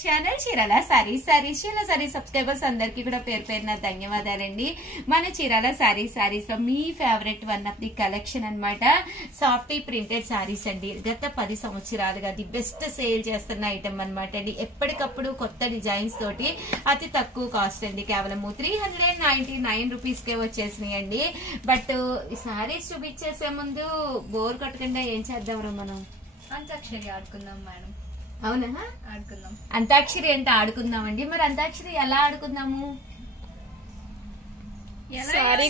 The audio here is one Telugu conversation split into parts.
ఛానల్ చీరాల సారీస్ సబ్స్క్రైబర్స్ అందరికి కూడా పేరు పేరున ధన్యవాదాలండి. మన చీరాల సారీస్ లో మీ favourite one of the collection అన్నమాట. సాఫ్టీ ప్రింటెడ్ సారీస్ అండి. గత 10 సంవత్సరాలుగా ది బెస్ట్ సేల్ చేస్తున్న ఐటమ్ అన్నమాట అండి. ఎప్పటికప్పుడు కొత్త డిజైన్స్ తోటి అతి తక్కువ కాస్ట్ అండి. కేవలం 399 రూపీస్ కే వచ్చేసినాయి అండి. బట్ ఈ సారీస్ చూపించేసే ముందు బోర్ కొట్టకుండా ఏం చేద్దాం మనం? అంతాక్షరి ఆడుకుందాం మేడం. అవునా, ఆడుకుందాం. అంతాక్షరి అంటే ఆడుకుందామండి. మరి అంతాక్షరి ఎలా ఆడుకుందాము?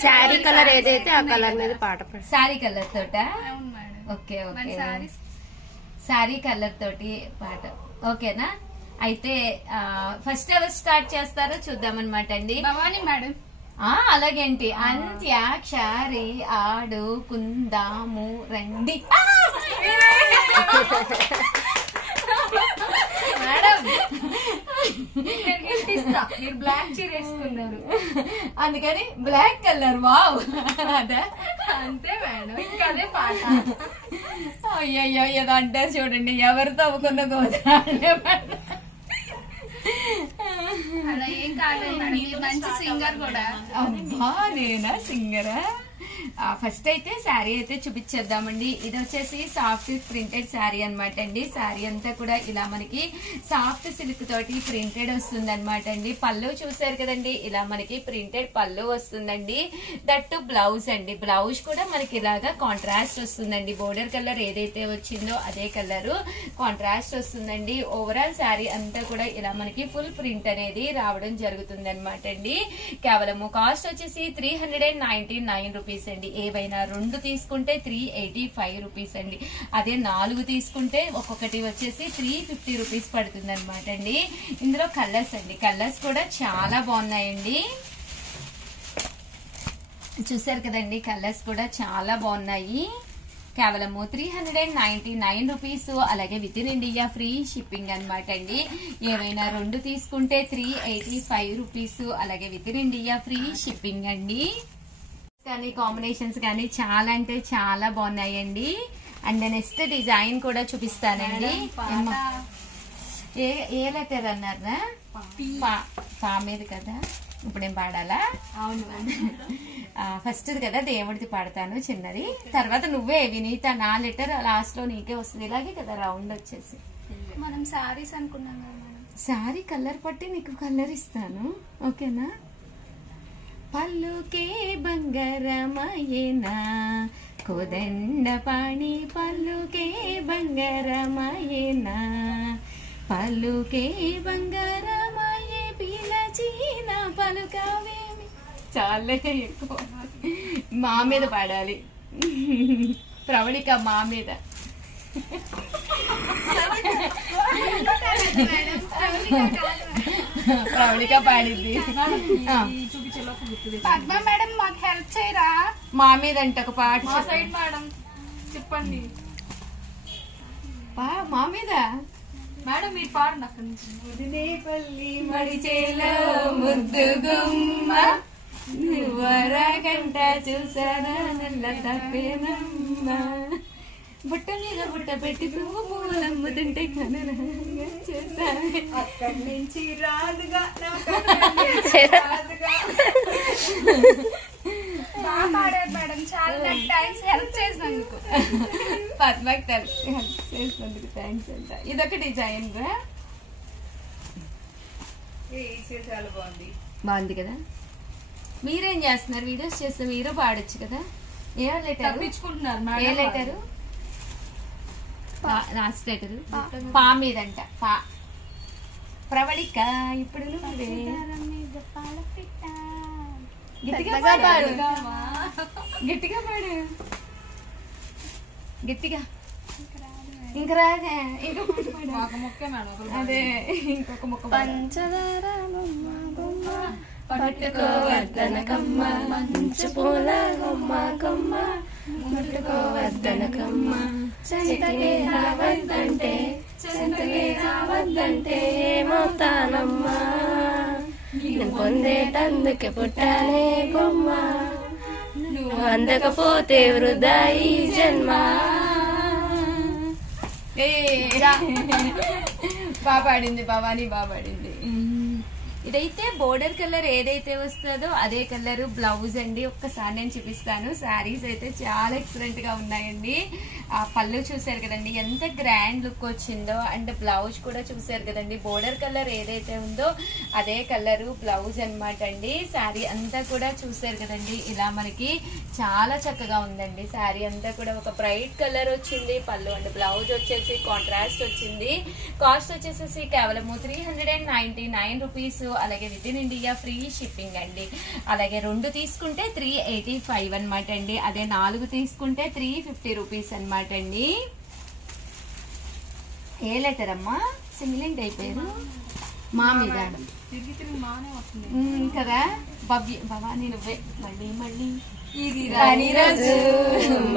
శారీ కలర్ ఏదైతే ఆ కలర్ మీద పాట పాడు. శారీ కలర్ తోట? అవును madam. Okay okay, sari colour తోటి పాట. ఓకేనా? అయితే ఫస్ట్ ఎవరు స్టార్ట్ చేస్తారో చూద్దాం అనమాట అండి. భవానీ మేడం. అలాగేంటి, అంత్యాక్షరి ఆడుకుందాము రండి. మేడం మీరు బ్లాక్ చీర వేసుకున్నారు, అందుకని బ్లాక్ కలర్. వావ్, అదే అంతే మేడం. ఇంకా అదే పాట. అయ్యయ్యో ఏదో అంటారు చూడండి, ఎవరు తవ్వుకున్న గోదావరి. అలా ఏం కాలేదు మేడం, మంచి సింగర్ కూడా. అబ్బా, నేనా సింగరా? ఫస్ట్ అయితే శారీ అయితే చూపించేద్దామండి. ఇది వచ్చేసి సాఫ్ట్ ప్రింటెడ్ శారీ అనమాట అండి. శారీ అంతా కూడా ఇలా మనకి సాఫ్ట్ సిల్క్ తోటి ప్రింటెడ్ వస్తుంది అనమాట అండి. పళ్ళు చూసారు కదండి, ఇలా మనకి ప్రింటెడ్ పళ్ళు వస్తుందండి. దట్టు బ్లౌజ్ అండి. బ్లౌజ్ కూడా మనకి ఇలాగా కాంట్రాస్ట్ వస్తుందండి. బోర్డర్ కలర్ ఏదైతే వచ్చిందో అదే కలర్ కాంట్రాస్ట్ వస్తుందండి. ఓవరాల్ శారీ అంతా కూడా ఇలా మనకి ఫుల్ ప్రింట్ అనేది రావడం జరుగుతుంది అనమాట అండి. కేవలము కాస్ట్ వచ్చేసి 399 రూపీస్ అండి. ఏవైనా 2 తీసుకుంటే 385 రూపీస్ అండి. అదే 4 తీసుకుంటే ఒక్కొక్కటి వచ్చేసి 350 రూపీస్ పడుతుంది అనమాట అండి. ఇందులో కలర్స్ అండి, కలర్స్ కూడా చాలా బాగున్నాయండి. చూసారు కదండి, కలర్స్ కూడా చాలా బాగున్నాయి. కేవలము 399 రూపీస్. అలాగే with in India free shipping అనమాట అండి. ఏవైనా 2 తీసుకుంటే 385 రూపీస్. అలాగే with in India free shipping అండి. కానీ కాంబినేషన్స్ కానీ చాలా అంటే చాలా బాగున్నాయండి. అండ్ నెక్స్ట్ డిజైన్ కూడా చూపిస్తానండి. ఏ లెటర్ అన్నారా? పా మీద కదా. ఇప్పుడేం పాడాలా? అవును. ఫస్ట్ కదా దేవుడిది పాడతాను చిన్నది, తర్వాత నువ్వే వినీత. నా లెటర్ లాస్ట్ లో నీకే వస్తుంది. ఇలాగే కదా రౌండ్ వచ్చేసి. మనం సారీస్ అనుకున్నాం కదా మేడం. శారీ కలర్ పట్టి నీకు కలర్ ఇస్తాను, ఓకేనా? పల్లుకే బంగారమయేనా కోదండ పాణి, పల్లుకే బంగారమయేనా, పల్లుకే బంగారమయే పిలచిన పలుకవేమి. చాలా ఎక్కువ మా మీద పాడాలి. ప్రవళిక మా మీద. ప్రవళిక పాడింది. పద్మ మేడం మాకు హెల్ప్ చేయరా? మా మీద అంటే ఒక పాట. మా సైడ్ మేడం చెప్పండి. మా మీద మేడం మీరు పాడండి అక్కడి నుంచి. ముదినేపల్లి మడిచేలో ముద్దు గుమ్మ, వరగంట చూసారా నల్ల తప్పేనమ్మ, బుట్ట మీద బుట్ట పెట్టి పువ్వు పూలమ్ముతుంటే కనురంగా చేశాను. అక్కడి నుంచి రాదుగా బాగా పాడారు మేడం. చాలా థ్యాంక్స్ హెల్ప్ చేసినందుకు. పద్మకి హెల్ప్ చేసినందుకు థ్యాంక్స్ అంట. ఇదొక డిజైన్ రా, చాలా బాగుంది. బాగుంది కదా. మీరేం చేస్తున్నారు? వీడియోస్ చేస్తే మీరు పాడొచ్చు కదా. ఏ లెటర్? తప్పించుకుంటున్నారు. ఏ లెటరు? లాస్ట్ లెటరు పా మీదంట. పా. ప్రవళిక ఇప్పుడు నువ్వే గట్టిగా పాడు. గట్టిగా పాడు. గట్టిగా. ఇంక రాదే. ఇంకొక మొక్క మేడం. అదే ఇంకొక మొక్క. పంచదార పట్టుకోవద్దనకమ్మ, మంచు పూల కొమ్మ కొమ్మ ముట్టుకోవద్దనకమ్మ, చెంతకే రావద్దంటే చెంతకే రావద్దంటే ఏమవుతానమ్మా, నేను పొందేటందుకే పుట్టానే బొమ్మ, నువ్వు అందకపోతే వృధా ఈ జన్మ. బాగా పాడింది భవానీ, బాగా పాడింది. ఇదైతే బోర్డర్ కలర్ ఏదైతే వస్తుందో అదే కలర్ బ్లౌజ్ అండి. ఒక్కసారి నేను చూపిస్తాను. శారీస్ అయితే చాలా ఎక్సలెంట్ గా ఉన్నాయండి. ఆ పళ్ళు చూసారు కదండి ఎంత గ్రాండ్ లుక్ వచ్చిందో, అండ్ బ్లౌజ్ కూడా చూసారు కదండి. బోర్డర్ కలర్ ఏదైతే ఉందో అదే కలర్ బ్లౌజ్ అన్నమాట అండి. శారీ అంతా కూడా చూసారు కదండి, ఇలా మనకి చాలా చక్కగా ఉందండి. శారీ అంతా కూడా ఒక బ్రైట్ కలర్ వచ్చింది. పళ్ళు అండ్ బ్లౌజ్ వచ్చేసి కాంట్రాస్ట్ వచ్చింది. కాస్ట్ వచ్చేసి కేవలం 399 రూపీస్. అలాగే with in India free shipping అండి. అలాగే 2 తీసుకుంటే 385 అనమాట అండి. అదే 4 తీసుకుంటే 350 రూపీస్ అనమాట అండి. ఏ లెటర్ అమ్మా? సింగిలెంట్ అయిపోయారు మా మీద కదా. భవానీ నువ్వే మళ్ళీ మళ్ళీ ఇది రాని రోజు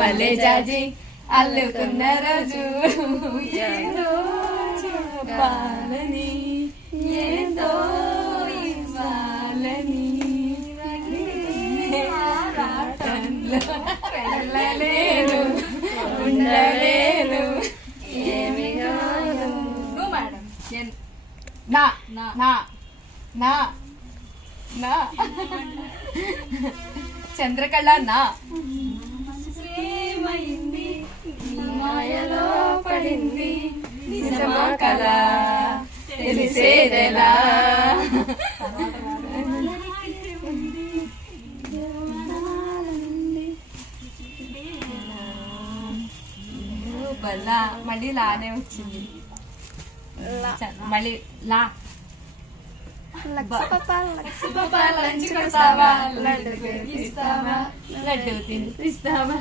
మళ్ళీ జాజి అల్లుకున్న రోజు చెప్పాలని ఏందో ఇవ్వాలని వెళ్ళలేను ఉండలేను ఏమి కాదు మేడం. నా నా నా నా చంద్రకళ నా ఏమైంది మాయలో పడింది నిజమా కదా తెలిసేదెలా బల్లా మళ్ళీ లానే వచ్చింది. మళ్ళీ లా లడ్డు తినిపిస్తావా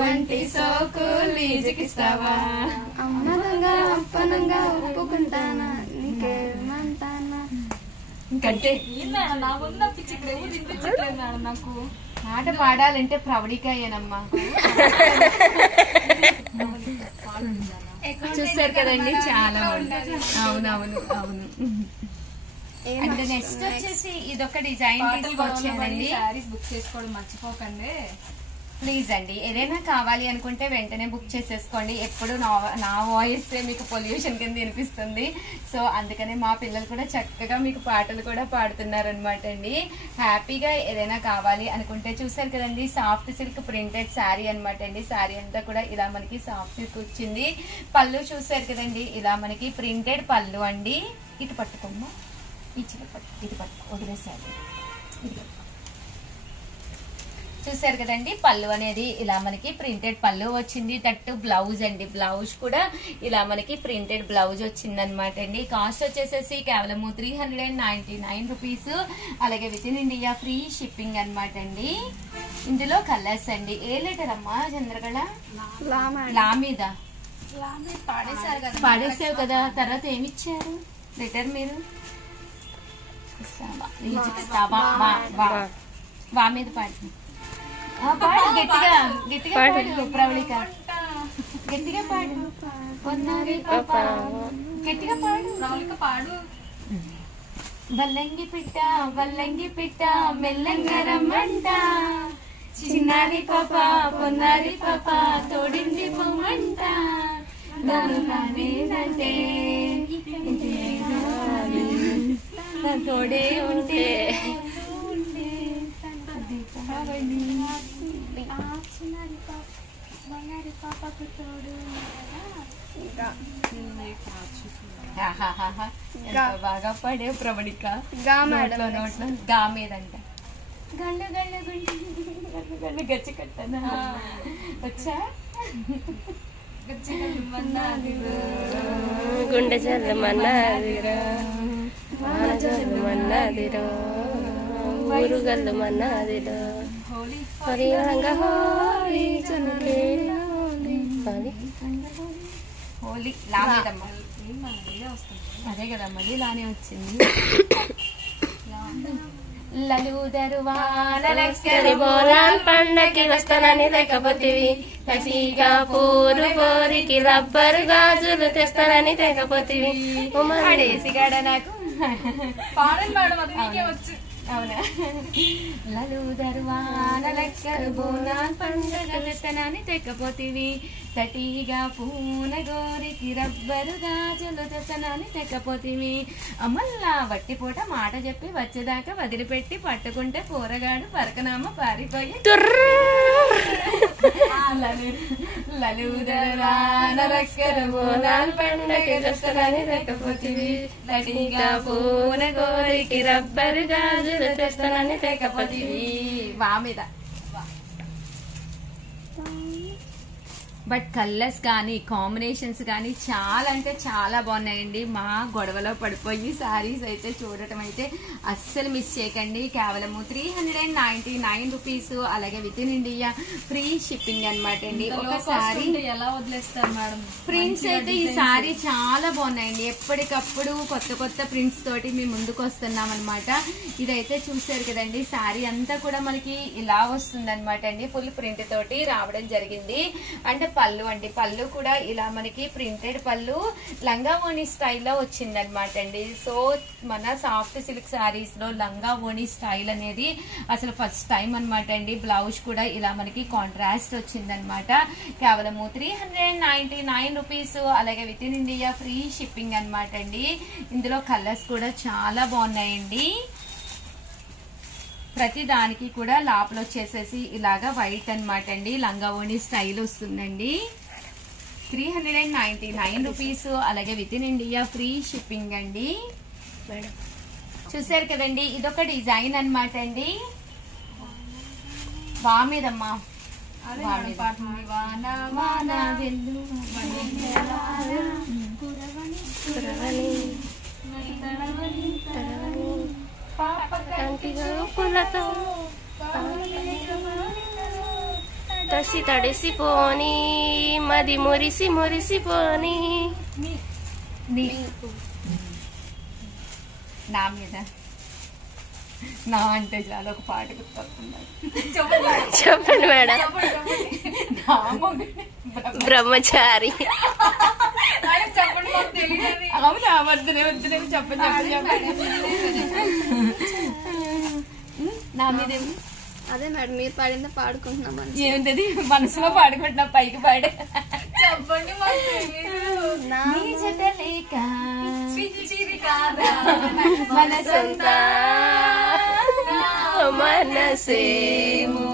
వంటి సోకు లీజుకిస్తావా అమ్మనంగా అప్పనంగా ఒప్పుకుంటానా నీకేమంటానా ఇంకంటే నా ముందు పిచ్చి నాకు పాట పాడాలంటే ప్రవళికాయేనమ్మా. చూస్తారు కదండి చాలా బాగుంది. అవునవును అవును. అండ్ నెక్స్ట్ వచ్చేసి ఇదొక డిజైన్ తీసుకొచ్చానండి. సారీస్ బుక్ చేసుకోవడం మర్చిపోకండి ప్లీజ్ అండి. ఏదైనా కావాలి అనుకుంటే వెంటనే బుక్ చేసేసుకోండి. ఎప్పుడు నా వాయిస్ మీకు పొల్యూషన్ కింద వినిపిస్తుంది. సో అందుకనే మా పిల్లలు కూడా చక్కగా మీకు పాటలు కూడా పాడుతున్నారు అనమాట అండి. హ్యాపీగా ఏదైనా కావాలి అనుకుంటే చూసారు కదండి, సాఫ్ట్ సిల్క్ ప్రింటెడ్ శారీ అనమాట అండి. శారీ అంతా కూడా ఇలా మనకి సాఫ్ట్ సిల్క్ వచ్చింది. పళ్ళు చూసారు కదండి, ఇలా మనకి ప్రింటెడ్ పళ్ళు అండి. ఇటు పట్టుకోమ్మా, ఇటు పట్టుకో వదిలేసారు. చూసారు కదండి, పళ్ళు అనేది ఇలా మనకి ప్రింటెడ్ పళ్ళు వచ్చింది. తట్టు బ్లౌజ్ అండి. బ్లౌజ్ కూడా ఇలా మనకి ప్రింటెడ్ బ్లౌజ్ వచ్చింది అనమాట అండి. కాస్ట్ వచ్చేసేసి కేవలం 399 రూపీస్. అలాగే with in India free shipping అనమాట అండి. ఇందులో కలర్స్ అండి. ఏ లెటర్ అమ్మా చంద్రకళ? లా మీద పాడేసావు కదా. తర్వాత ఏమిచ్చారు లెటర్? మీరు వా మీద పాడు. పాడు గట్టిగా గట్టిగా పాడు ప్రవళిక. గట్టిగా పాడు. గట్టిగా పాడు ప్రవళిక పాడు. వల్లంగి పిట్ట మెల్లంగా రమ్మంట, చిన్నారి పాప పొన్నారి పాప తోడింది పొమ్మంట, నానేనంటే తోడే ఉంటే బాగా పడే ప్రవళిక. నోట్లో గా మీదంట. గండు గండు గుండు గండు గచ్చి కట్టనా వచ్చా? గుండె చల్లమన్నదిరా వాన చల్లమన్నదిరా ఊరు గల్లమన్నదిరా హరిరంగా హోలీ హోలీ లామేదమ్మా. అదే కదా మళ్ళీ లానే వచ్చింది. బోనాల్ పండకి వస్తానని తెకపోతివి, లసిగా పూరు పోరికి రబ్బరు గాజులు తెస్తానని తెకపోతివి. పడేసి గడ నాకు పాడండి మేడం, అది మీకే వచ్చు. అవునా? లలుదర్వాన లెక్కరు బోనాల్ పండగ తెత్తనాన్ని తెక్కపోతివి, తటిగా పూన గోరికి రబ్బరు గాజులు తెత్తనాన్ని తెక్కపోతివి. అమ్మల్లా వట్టిపూట మాట చెప్పి వచ్చేదాకా వదిలిపెట్టి పట్టుకుంటే పోరగాడు పరకనామ పారిపోయి. లలుదర్వాన లెక్కరు బోనాల్ పండగ తెత్తనాన్ని తెక్కపోతివి, తటిగా పూన గోరికి రబ్బరు గాజులు తెస్తానని తెకపోతివి. వా మీద బట్ కలర్స్ కానీ కాంబినేషన్స్ కానీ చాలా అంటే చాలా బాగున్నాయండి. మా గొడవలో పడిపోయి సారీస్ అయితే చూడటం అయితే అస్సలు మిస్ చేయకండి. కేవలము 399 రూపీస్, అలాగే with in India free shipping అనమాట అండి. ఒకసారి ఎలా వదిలేస్తారు మేడం? ప్రింట్స్ అయితే ఈ సారీ చాలా బాగున్నాయండి. ఎప్పటికప్పుడు కొత్త కొత్త ప్రింట్స్ తోటి మేము ముందుకు వస్తున్నాం అనమాట. ఇదైతే చూసారు కదండి, సారీ అంతా కూడా మనకి ఇలా వస్తుంది అనమాట అండి. ఫుల్ ప్రింట్ తోటి రావడం జరిగింది. అంటే పళ్ళు అండి, పళ్ళు కూడా ఇలా మనకి ప్రింటెడ్ పళ్ళు లంగా ఓణి స్టైల్లో వచ్చింది అనమాట అండి. సో మన సాఫ్ట్ సిల్క్ సారీస్ లో లంగా ఓణి స్టైల్ అనేది అసలు ఫస్ట్ టైం అనమాట అండి. బ్లౌజ్ కూడా ఇలా మనకి కాంట్రాస్ట్ వచ్చిందనమాట. కేవలము 399 రూపీస్, అలాగే with in India free shipping అనమాట అండి. ఇందులో కలర్స్ కూడా చాలా బాగున్నాయండి. ప్రతి దానికి కూడా లోపల వచ్చేసేసి ఇలాగా వైట్ అనమాట అండి, లంగా ఓణి స్టైల్ వస్తుందండి. 399 రూపీస్, అలాగే with in India free shipping అండి. చూసారు కదండి, ఇదొక డిజైన్ అనమాట అండి. వా మీదమ్మా తసి తడిసిపోని మది మురిసి మురిసిపోని. నా మీద నా అంటే చాలా ఒక పాట గుర్తొస్తున్నారు. చెప్పండి మేడం. బ్రహ్మచారి. అవునా? వద్దునే వద్దునే చెప్పండి నా మీద అదే మేడం మీరు పాడిందా పాడుకుంటున్నాం. ఏముంటది, మనసులో పాడుకుంటున్నా, పైకి పాడే. చెప్పండి మనసంతా మనసేమో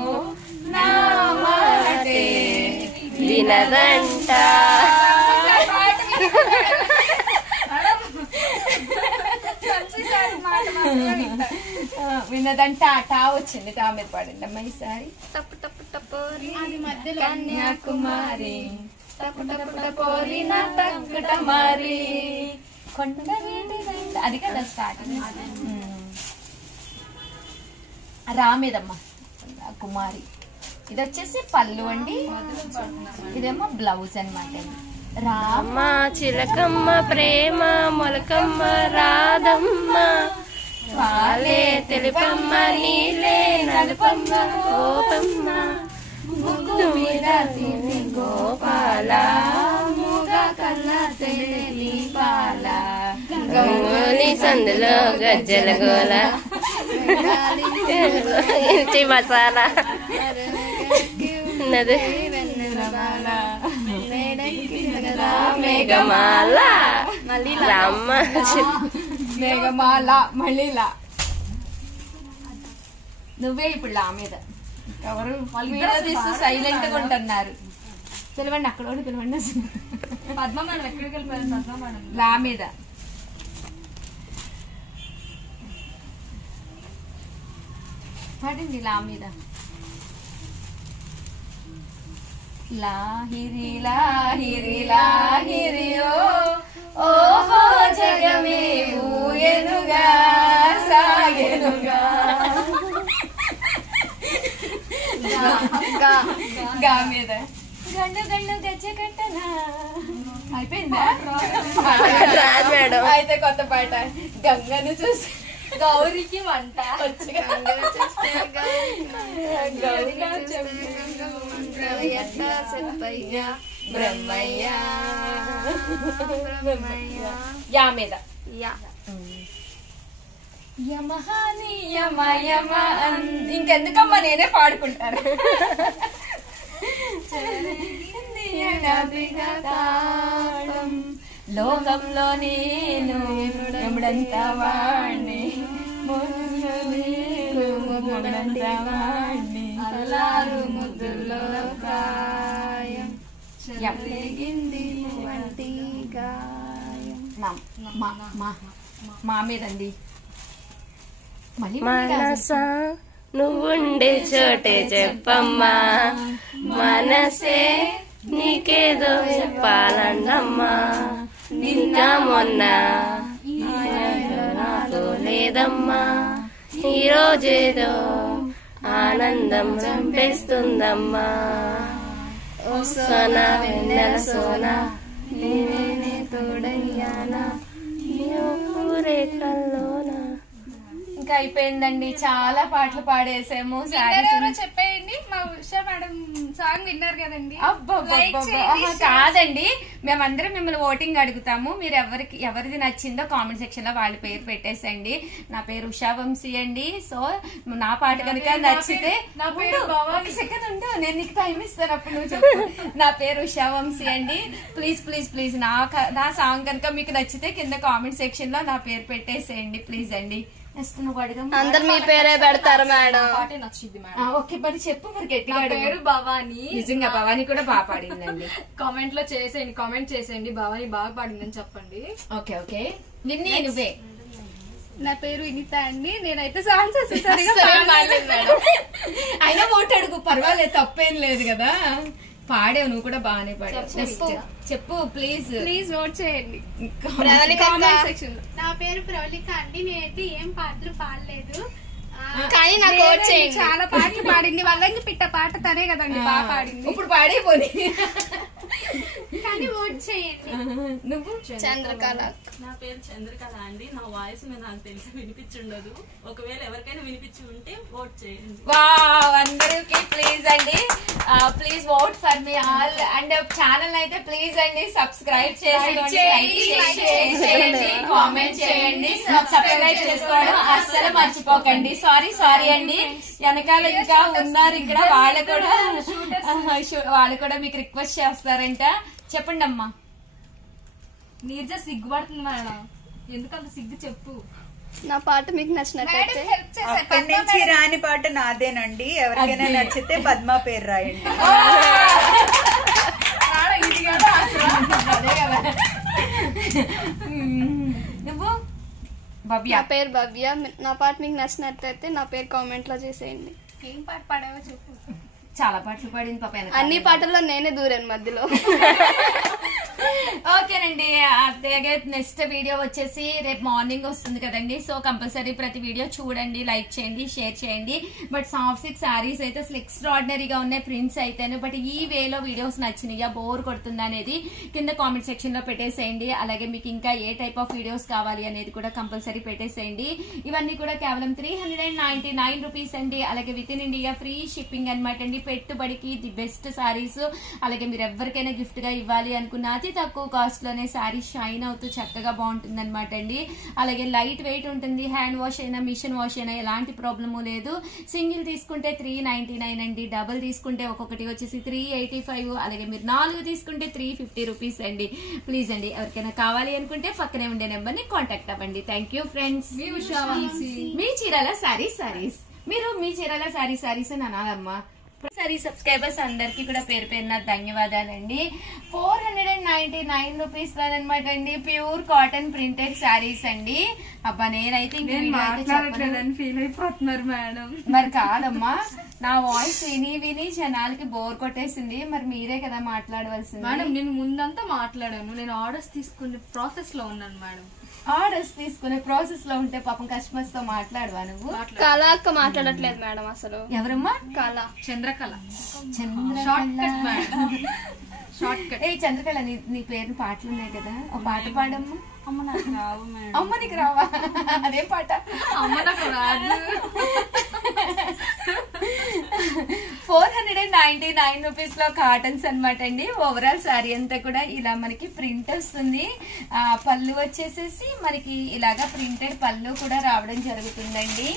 నా మాటే వినదంట. వినదంట. టా వచ్చింది, టా మీద పాడండి అమ్మా ఈసారి. తప్పు తప్పు తప్పు కన్యాకుమారి తప్పు తప్పు తపోరి నా తక్కుట మారి కొండ అది కదా స్టార్టింగ్. రా మీదమ్మా కుమారి. ఇది వచ్చేసి పళ్ళు అండి, ఇదేమో బ్లౌజ్ అనమాట అండి. రామ చిలకమ్మ ప్రేమ మొలకమ్మ రాధమ్మ పాలే తెలుపమ్మ నీలే నలుపమ్మ గోపమ్మ ముగ్గు మీద తిని గోపాల మూగ కళ్ళ తెలి పాల గంగోలి సందులో గజ్జల గోల ఇంటి మసాలా మేఘమాల రామ్మ మేఘమాల మళ్ళీ లా. నువ్వే ఇప్పుడు లా మీద. ఎవరు వీడియో తీస్తూ సైలెంట్ గా ఉంటున్నారు. పిలవండి, అక్కడ పిలవండి. పద్మ మేడం ఎక్కడికి వెళ్ళిపోయారు? పద్మ మేడం లా మీద. పడండి లా మీద. లాహిరి లాహిరి లాహిరియో ఓహో జగమే ఊయనుగా సాగెనుగా. గా మీద గండు గండు గజ్జ కట్టనా. అయిపోయిందా? మేడం అయితే కొత్త పాట. గంగను చూసి గౌరికి వంట బ్రహ్మయ్య యా మీద. యమహాని యమ యమ ఇంకెందుకమ్మా నేనే పాడుకుంటాను. లోకంలో నేను ఎముడంత వాణ్ణి ముద్దులంత వాణ్ణి అల్లారు ముద్దుల్లో ప్రాయం మా మీదండి. మనసా నువ్వుండే చోటే చెప్పమ్మా, మనసే నీకేదో చెప్పాలన్నమ్మా, నిన్న మొన్న నాతో లేదమ్మా, ఈరోజేదో ఆనందం చంపేస్తుందమ్మా. ఓ సోనా వెన్నెల సోనా నేనే తోడయ్యానా ఊరే కల్లోనా. ఇంకా అయిపోయిందండి, చాలా పాటలు పాడేసాము. ఎవరో చెప్పేయండి. మా ఉషా మేడం సాంగ్ విన్నారు కదండి. కాదండి, మేమందరం మిమ్మల్ని ఓటింగ్ అడుగుతాము. మీరు ఎవరిది నచ్చిందో కామెంట్ సెక్షన్ లో వాళ్ళ పేరు పెట్టేసండి. నా పేరు ఉషా వంశీ అండి. సో నా పాట కనుక నచ్చితే సెకండ్ ఉంటూ నేను నీకు టైం ఇస్తాను, అప్పుడు నువ్వు చెప్పు. నా పేరు ఉషా వంశీ అండి. ప్లీజ్ ప్లీజ్ ప్లీజ్ నా సాంగ్ కనుక మీకు నచ్చితే కింద కామెంట్ సెక్షన్ లో నా పేరు పెట్టేసేయండి ప్లీజ్ అండి. అందరు మీ పేరే పెడతారు మేడం. ఓకే మరి చెప్పు మరి గట్టిగా. పేరు భవాని. నిజంగా భవాని కూడా బాగా పాడిందండి. కామెంట్ లో చేసేయండి, కామెంట్ చేసేయండి భవాని బాగా పాడిందని చెప్పండి. ఓకే ఓకే విన్నీ నువ్వే. నా పేరు వినిత అండి. నేనైతే సాంగ్స్ అయినా ఓటు అడుగు, పర్వాలేదు, తప్పేం లేదు కదా. పాడావు నువ్వు కూడా, బాగానే పాడావు. చెప్పు ప్లీజ్ ప్లీజ్ ఓట్ చేయండి. నా పేరు ప్రవళిక అండి. నేనైతే ఏం పాటలు పాడలేదు, కానీ నాకు ఓట్ చేయండి. చాలా పాటలు పాడింది. వాళ్ళకి పిట్ట పాట తనే కదండి బాగా పాడింది. ఇప్పుడు పాడైపోయి. కానీ ఓట్ చేయండి. నువ్వు? చంద్రకళ. నా పేరు చంద్రకళ అండి. నా వాయిస్ మీద నాకు తెలిసి వినిపించుండదు. ఒకవేళ ఎవరికైనా వినిపించి ఉంటే ఓట్ చేయండి. వావ్, అందరికి ప్లీజ్ అండి, please vote for me all. And channel అయితే ప్లీజ్ అండి సబ్స్క్రైబ్ చేయండి, కామెంట్ చేయండి, సబ్స్క్రైబ్ చేసుకోవడం అస్సలు మర్చిపోకండి. సారీ అండి, వెనకాల ఇంకా ఉన్నారు ఇక్కడ, వాళ్ళు కూడా మీకు రిక్వెస్ట్ చేస్తారంట. చెప్పండి అమ్మా. నీర్జ సిగ్గుపడుతుంది మేడం, ఎందుకంత సిగ్గు చెప్పు. నా పాట మీకు నచ్చినట్లయితే అప్పటి నుంచి రాని పాట నాదేనండి. ఎవరికైనా నచ్చితే పద్మ పేరు రాయండి. నువ్వు? భవ్య. నా పేరు భవ్య. నా పాట మీకు నచ్చినట్లయితే నా పేరు కామెంట్ లో చేసేయండి. ఏం పాట పాడావో చెప్పు. చాలా పాటలు పాడింది పాప. అన్ని పాటల్లో నేనే దూరాను మధ్యలో. ఓకేనండి, అలాగే నెక్స్ట్ వీడియో వచ్చేసి రేపు మార్నింగ్ వస్తుంది కదండి. సో కంపల్సరీ ప్రతి వీడియో చూడండి, లైక్ చేయండి, షేర్ చేయండి. బట్ సాఫ్ట్ సిల్క్ సారీస్ అయితే అసలు ఎక్స్ట్రాడినరీగా ఉన్నాయి ప్రింట్స్ అయితేనే. బట్ ఈ వేలో వీడియోస్ నచ్చినాయా, బోర్ కొడుతుందా అనేది కింద కామెంట్ సెక్షన్ లో పెట్టేసేయండి. అలాగే మీకు ఇంకా ఏ టైప్ ఆఫ్ వీడియోస్ కావాలి అనేది కూడా కంపల్సరీ పెట్టేసేయండి. ఇవన్నీ కూడా కేవలం 399 రూపీస్ అండి. అలాగే with in India free shipping అనమాట అండి. పెట్టుబడికి ది బెస్ట్ సారీస్. అలాగే మీరు ఎవరికైనా గిఫ్ట్ గా ఇవ్వాలి అనుకున్న అతి తక్కువ కాస్ట్ లోనే సారీ షైన్ అవుతూ చక్కగా బాగుంటుంది అనమాట అండి. అలాగే లైట్ వెయిట్ ఉంటుంది. హ్యాండ్ వాష్ అయినా మిషన్ వాష్ అయినా ఎలాంటి ప్రాబ్లము లేదు. సింగిల్ తీసుకుంటే 399 అండి, డబుల్ తీసుకుంటే ఒక్కొక్కటి వచ్చేసి 385. అలాగే మీరు 4 తీసుకుంటే 350 రూపీస్ అండి. ప్లీజ్ అండి, ఎవరికైనా కావాలి అనుకుంటే పక్కనే ఉండే నెంబర్ ని కాంటాక్ట్ అవ్వండి. Thank you friends. మీ చీరాల సారీస్ మీరు మీ చీరాల సారీస్ అని అనాలమ్మా. సారీ సబ్స్క్రైబర్స్ అందరికి కూడా పేరు పేరున ధన్యవాదాలండి. 499 రూపీస్ అనమాట అండి. ప్యూర్ కాటన్ ప్రింటెడ్ సారీస్ అండి. అబ్బా నేనైతే ఫీల్ అయిపోతున్నారు మేడం. మరి కాదమ్మా, నా వాయిస్ విని జనాలకి బోర్ కొట్టేసింది. మరి మీరే కదా మాట్లాడవలసింది. మేడం నేను ముందంతా మాట్లాడాను, నేను ఆర్డర్స్ తీసుకునే ప్రాసెస్ లో ఉన్నాను మేడం. ఆర్డర్స్ తీసుకునే ప్రాసెస్ లో ఉంటే పాపం కస్టమర్స్ తో మాట్లాడవా నువ్వు? కళ అక్క మాట్లాడట్లేదు మేడం అసలు. ఎవరమ్మా? Kala. Chandrakala. Short cut madam, short cut. ఏ చంద్రకళ, నీ పేరు పాటలు ఉన్నాయి కదా, ఒక పాట పాడమ్మా. అమ్మ నాకు రావు మేడం. అమ్మ నీకు రావా? అదేం పాట? అమ్మ నాకు రాదు. 499 రూపీస్ లో కాటన్స్ అన్నమాట అండి. ఓవరాల్ శారీ అంతా కూడా ఇలా మనకి ప్రింట్ వస్తుంది. పళ్ళు వచ్చేసేసి మనకి ఇలాగా ప్రింటెడ్ పళ్ళు కూడా రావడం జరుగుతుందండి.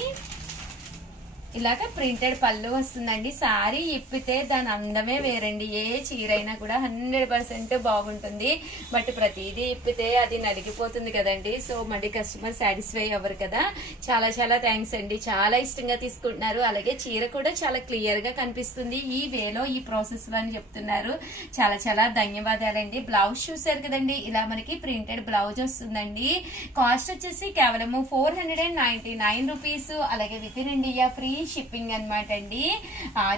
ఇలాగ ప్రింటెడ్ పళ్ళు వస్తుందండి. శారీ ఇప్పితే దాని అందమే వేరండి. ఏ చీరైనా కూడా 100% బాగుంటుంది. బట్ ప్రతిదీ ఇప్పితే అది నలిగిపోతుంది కదండి. సో మళ్ళీ కస్టమర్ సాటిస్ఫై అవ్వరు కదా. చాలా చాలా థ్యాంక్స్ అండి. చాలా ఇష్టంగా తీసుకుంటున్నారు. అలాగే చీర కూడా చాలా క్లియర్ గా కనిపిస్తుంది ఈ వేలో, ఈ ప్రాసెస్ లో అని చెప్తున్నారు. చాలా చాలా ధన్యవాదాలండి. బ్లౌజ్ చూసారు కదండి, ఇలా మనకి ప్రింటెడ్ బ్లౌజ్ వస్తుందండి. కాస్ట్ వచ్చేసి కేవలం 499 రూపీస్. అలాగే with in India free shipping అన్నమాట అండి.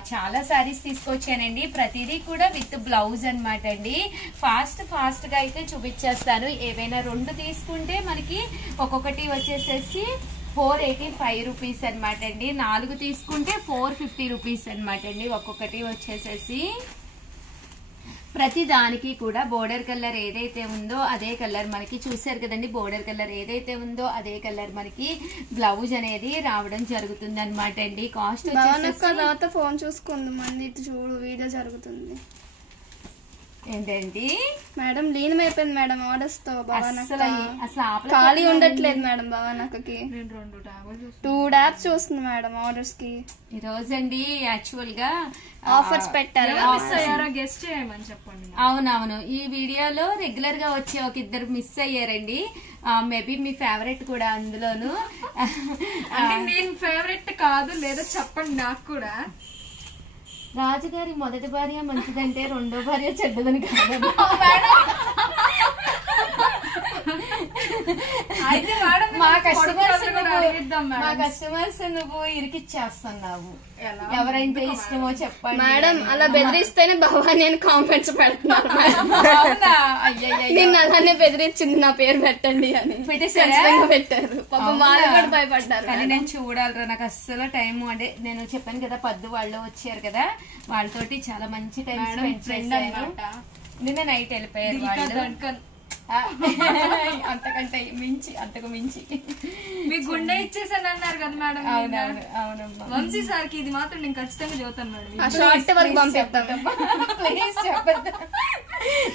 చాలా సారీస్ తీసుకొచ్చానండి. ప్రతిదీ కూడా విత్ బ్లౌజ్ అన్నమాట అండి. ఫాస్ట్ గా అయితే చూపించేస్తాను. ఏవైనా 2 తీసుకుంటే మనకి ఒక్కొక్కటి వచ్చేసేసి 485 రూపీస్ అనమాట అండి. 4 తీసుకుంటే 450 రూపీస్ అనమాట అండి. ఒక్కొక్కటి వచ్చేసేసి ప్రతి దానికి కూడా బోర్డర్ కలర్ ఏదైతే ఉందో అదే కలర్ మనకి చూసారు కదండి. బోర్డర్ కలర్ ఏదైతే ఉందో అదే కలర్ మనకి బ్లౌజ్ అనేది రావడం జరుగుతుంది అనమాట అండి. కాస్ట్ తర్వాత ఫోన్ చూసుకుందాం అండి. ఇటు చూడు వీడియో జరుగుతుంది. ఏంటండి మేడం లీనం అయిపోయింది మేడం ఆర్డర్స్ తో. అసలు ఖాళీ ఉండట్లేదు మేడం భవనక్కకి. 2 డాబ్స్ చూస్తుంది మేడం ఆర్డర్స్ కి. ఈ రోజండి యాక్చువల్ గా ఆఫర్స్ పెట్టారు. గెస్ట్ చేయమని చెప్పండి. అవునవును, ఈ వీడియోలో రెగ్యులర్ గా వచ్చే ఒక 2 మిస్ అయ్యారండి. మేబీ మీ ఫేవరెట్ కూడా అందులోను. అంటే నేను ఫేవరెట్ కాదు లేదా చెప్పండి నాకు కూడా. రాజుగారి మొదటి భార్య మంచిదంటే రెండో భార్య చెడ్డదని కాదు. మా కస్టమర్స్ నువ్వు ఇరికిచ్చేస్తున్నావు. ఎవరైతే ఇష్టమో చెప్పండి మేడం. అలా బెదిరిస్తేనే భవానీ అని కామెంట్స్ పెడుతున్నారు. నేను అలానే బెదిరించింది నా పేరు పెట్టండి అని పెట్టారు. పాపం వాళ్ళు కూడా భయపడ్డారు. కానీ నేను చూడాలిరా, నాకు అస్సలు టైం. అంటే నేను చెప్పాను కదా పద్దు వాళ్ళు వచ్చారు కదా, వాళ్ళతోటి చాలా మంచి టైం స్పెండ్ చేశాను. నిన్న నైట్ వెళ్ళిపోయారు వాళ్ళు. అంతకంటే అంతకు మించి మీ గుండె ఇచ్చేసాను అన్నారు కదా మేడం. అవునమ్మా. వంశీ సార్కి ఇది మాత్రం నేను ఖచ్చితంగా చదువుతాను మేడం. షార్ట్ వరకు పంపిస్తాం. ప్లీజ్ చెప్పద్దు.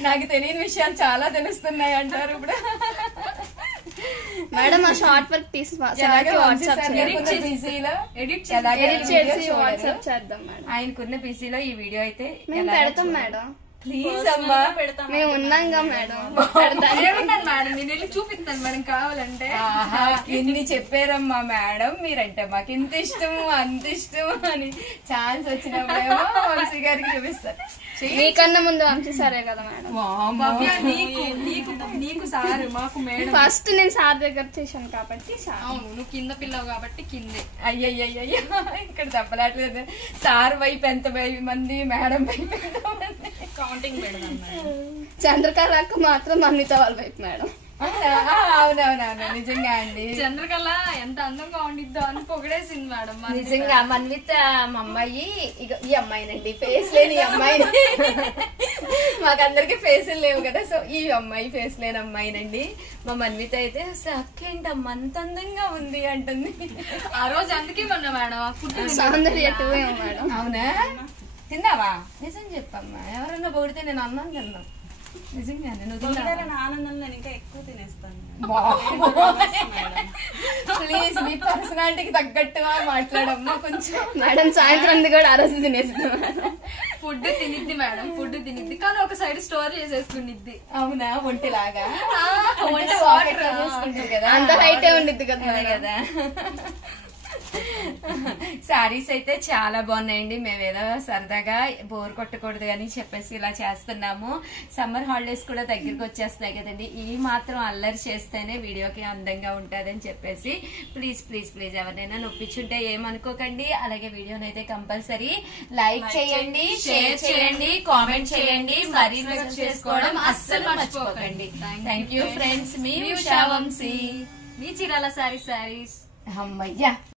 నాకు తెలియని విషయాలు చాలా తెలుస్తున్నాయి అంటారు ఇప్పుడు. మేడం ఆ షార్ట్ వర్క్ తీసి వాట్సాప్ చేద్దాం మేడం. ఆయనకున్న బిజీలో ఈ వీడియో అయితే మేము పెడతాం మేడం. ప్లీజ్ అమ్మా, మేము ఉన్నాంగా మేడం. మేడం నేను వెళ్ళి చూపిస్తాను మేడం కావాలంటే. ఇన్ని చెప్పారమ్మా మేడం, మీరంటే మాకు ఇంత ఇష్టం అంత ఇష్టం అని. ఛాన్స్ వచ్చినప్పుడేమో వంశీ గారికి చూపిస్తారు. మీకన్నా ముందు వంశీ సారే కదా మేడం. నీకు సార్ మాకు మేడం. ఫస్ట్ నేను సార్ దగ్గర చేశాను కాబట్టి. అవును, నువ్వు కింద పిల్లవు కాబట్టి కిందే. అయ్యయ్యయ్యో, ఇక్కడ తప్పలాట్లేదు. సార్ వైపు ఎంత మంది, మేడం వైపు ఎంత మంది కౌంటింగ్ పెడదాం మేడం. చంద్రకళ అక్క మాత్రం అన్నిత వాళ్ళ వైపు మేడం. అవునవునవును, నిజంగా అండి. చంద్రకళ ఎంత అందంగా ఉండిద్దో అని పొగిడేసింది మేడం. నిజంగా మన్విత మా అమ్మాయి. ఈ అమ్మాయినండి, ఫేస్ లేని ఈ అమ్మాయిని. మాకందరికి ఫేసులు లేవు కదా, సో ఈ అమ్మాయి ఫేస్ లేని అమ్మాయినండి. మా మన్విత అయితే అక్కేంటమ్మా అంత అందంగా ఉంది అంటుంది. ఆ రోజు అందుకే మొన్న మేడం ఫుడ్ సౌందర్య మేడం. అవునా, తిన్నావా? నిజం చెప్పమ్మా, ఎవరన్నా పొగిడితే నేను అన్నం తిన్నా. నిజంగానే ఆనందంలో నేను ఇంకా ఎక్కువ తినేస్తాను. ప్లీజ్ మీ పర్సనాలిటీకి తగ్గట్టుగా మాట్లాడమ్మా కొంచెం. మేడం సాయంత్రం కూడా ఆ రోజు తినేస్తాం. ఫుడ్ తినిద్ది మేడం, ఫుడ్ తినిద్ది కానీ ఒక సైడ్ స్టోర్ చేసేసుకునిద్ది. అవునా, ఒంటిలాగా కదా, అంత హైటే ఉండిద్ది కదా కదా. శారీస్ అయితే చాలా బాగున్నాయండి. మేమేదో సరదాగా బోర్ కొట్టకూడదు అని చెప్పేసి ఇలా చేస్తున్నాము. సమ్మర్ హాలిడేస్ కూడా దగ్గరికి వచ్చేస్తున్నాయి కదండి, ఈ మాత్రం అల్లరి చేస్తేనే వీడియోకి అందంగా ఉంటుందని చెప్పేసి ప్లీజ్ ప్లీజ్ ప్లీజ్ ఎవరినైనా నొప్పించుంటే ఏమనుకోకండి. అలాగే వీడియోని అయితే కంపల్సరీ లైక్ చేయండి, షేర్ చేయండి, కామెంట్ చేయండి, మరీ చేసుకోవడం అస్సలు మర్చిపోకండి. Thank you friends. మీ ఉషా వంశీ, మీ చీరాల శారీస్. అమ్మయ్యా.